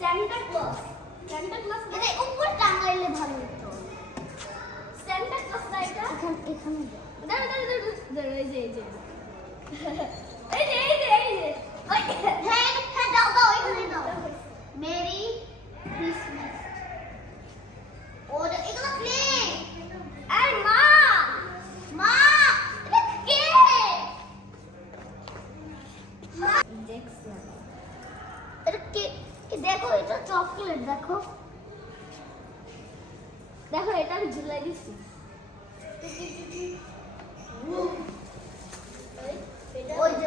সেন্টা clause এটা উপর টাঙাইলে ভালো হতো। সেন্টা ক্লজ না এটা এখানে দাঁড়া এই যে হ্যাঁ দাও এখানে দাও। Merry Christmas. ওর এগুলো প্লে আর মা এটা কে মা জ্যাকসন। এটা কে দেখো এটা চকলেট দেখো এটা আমি ঝুলাই দিছি। ওই যে